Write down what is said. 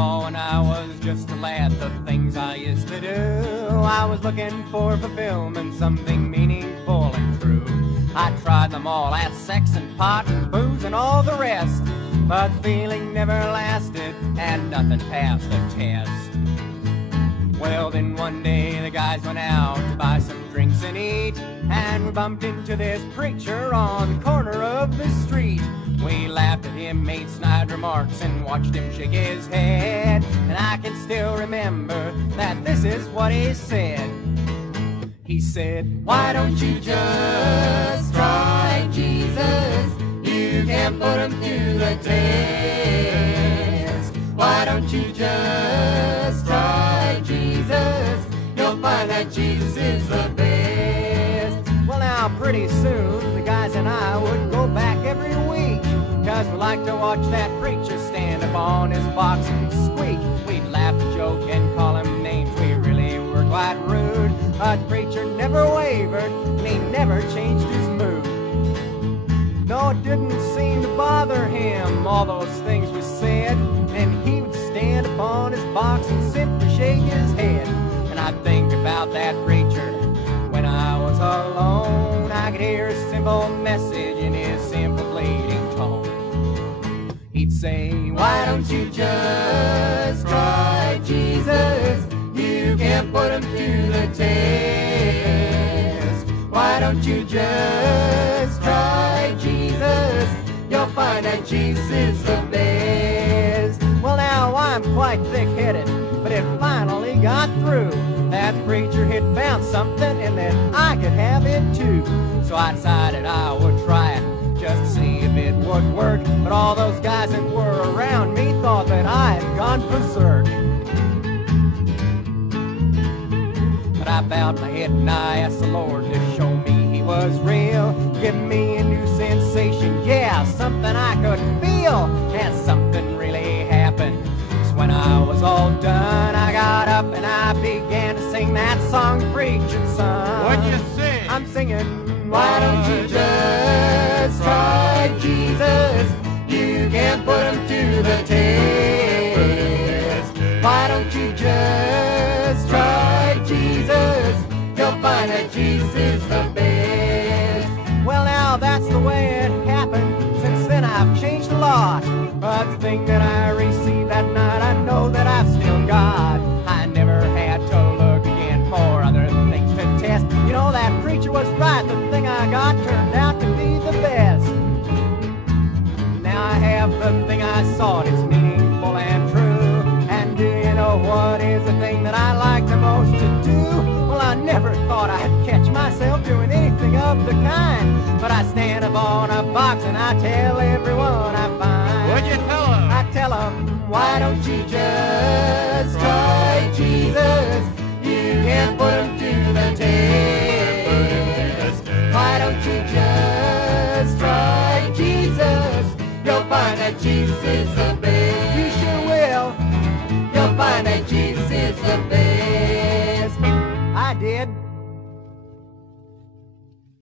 recall when I was just a lad, the things I used to do. I was looking for fulfillment, something meaningful and true. I tried them all, at sex and pot and booze and all the rest, but feeling never lasted and nothing passed the test. Well, then one day the guys went out to buy some drinks and eat, and we bumped into this preacher on the corner of the street. We laughed at him, made snide remarks, and watched him shake his head. And I can still remember that this is what he said. He said, "Why don't you just try Jesus? You can put him through the test. Why don't you just try Jesus? You'll find that Jesus is the best." Well, now pretty soon the guys and I would go back every week, 'cause we like to watch that preacher stand up on his box and squeak. We'd laugh, joke, and call him names. We really were quite rude, but the preacher never wavered, and he never changed his mood. No, it didn't seem to bother him, all those things we said, and he would stand up on his box and simply shake his head. And I'd think about that preacher when I was alone. I could hear a simple message in his simple pleading tone. He'd say, "Why don't you just try Jesus? You can put him through the test. Why don't you just try Jesus? You'll find that Jesus is the best." Well, now I'm quite thick-headed, but it finally got through. That preacher had found something and that I could have it too. So I decided I would try it, just to see if it would work. But all those guys that were around me thought that I had gone berserk. But I bowed my head and I asked the Lord to show me he was real. Give me a new sensation, yeah, something I could feel. And something really happened. So when I was all done, I got up and I began to sing that song the preacher sung. What'd you sing? I'm singing, "Why don't you just try Jesus? You can put him through the test. Why don't you just try Jesus? You'll find that Jesus is the best." Well, now that's the way it happened. Since then I've changed a lot, but the thing that I received that night I know that I've still got. I never had to look again for other things to test. You know, that preacher was right. The thing I got turned out to be the best. Now I have the thing I sought. It's meaningful and true. And do you know what is the thing that I like the most to do? Well, I never thought I'd catch myself doing anything of the kind. But I stand up on a box and I tell everyone I find. What'd you tell him? I tell them, "Why don't you just try Jesus? You can put him through the test. Why don't you just try Jesus? You'll find that Jesus is the